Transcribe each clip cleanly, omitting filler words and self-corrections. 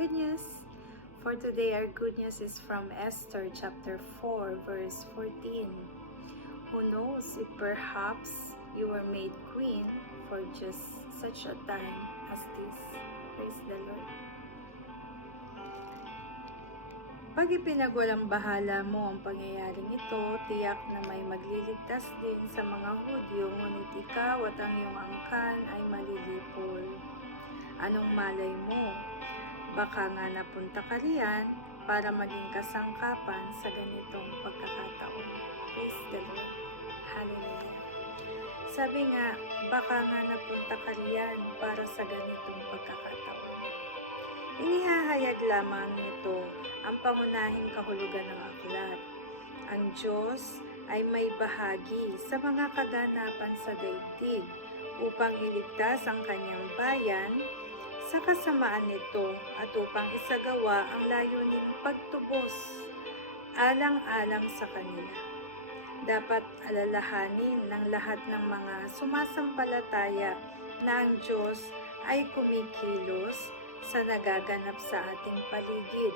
good news. For today, our good news is from Esther chapter 4, verse 14. Who knows if perhaps you were made queen for just such a time as this. Praise the Lord. Pag ipinagwalang bahala mo ang pangyayaring ito, tiyak na may magliligtas din sa mga Hudyo, ngunit ikaw at ang iyong angkan ay malilipol. Anong malay mo? Baka nga napunta ka riyan para maging kasangkapan sa ganitong pagkakataon. Praise the Lord. Hallelujah. Sabi nga, baka nga napunta ka riyan para sa ganitong pagkakataon. Inihahayag lamang nito ang pangunahing kahulugan ng aklat. Ang Diyos ay may bahagi sa mga kaganapan sa daigdig upang iligtas ang kanyang bayan sa kasamaan nito at upang isagawa ang layuning pagtubos alang-alang sa kanila. Dapat alalahanin ng lahat ng mga sumasampalataya na ang Diyos ay kumikilos sa nagaganap sa ating paligid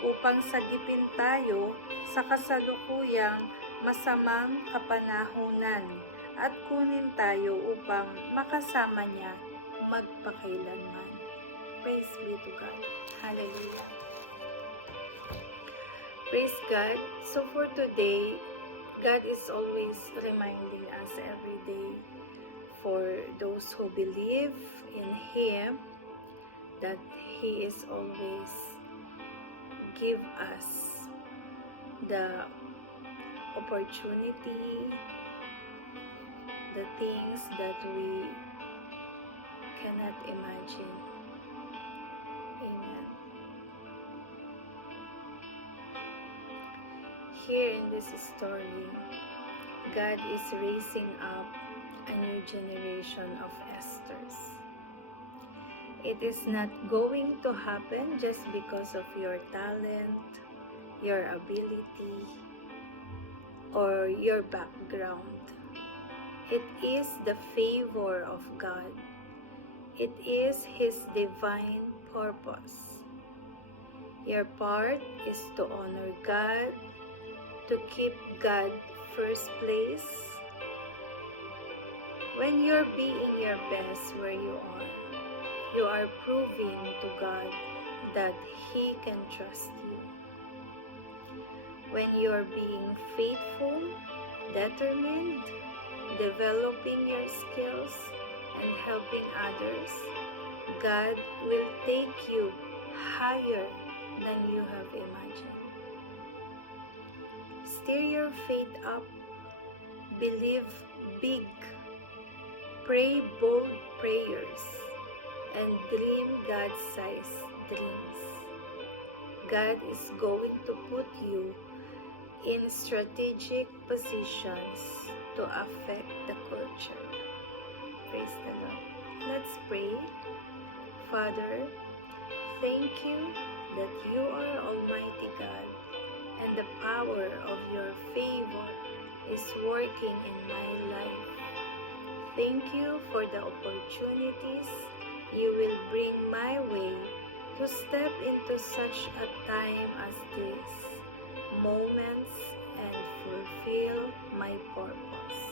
upang sagipin tayo sa kasalukuyang masamang kapanahunan at kunin tayo upang makasama niya magpakailanman. Praise be to God. Hallelujah. Praise God. So for today, God is always reminding us every day for those who believe in Him that He is always give us the opportunity, the things that we cannot imagine. Amen. Here in this story, God is raising up a new generation of Esthers. It is not going to happen just because of your talent, your ability, or your background. It is the favor of God. It is His divine purpose. Your part is to honor God, to keep God first place. When you're being your best where you are proving to God that He can trust you. When you're being faithful, determined, developing your skills, and helping others, God will take you higher than you have imagined. Stir your faith up, believe big, pray bold prayers, and dream God-sized dreams. God is going to put you in strategic positions to affect the culture. Praise the Lord. Let's pray. Father, thank you that you are Almighty God and the power of your favor is working in my life. Thank you for the opportunities you will bring my way to step into such a time as this, moments, and fulfill my purpose.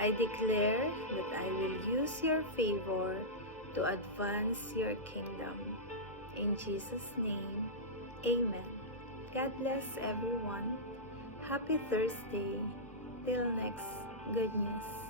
I declare that I will use your favor to advance your kingdom. In Jesus' name, Amen. God bless everyone. Happy Thursday. Till next good news.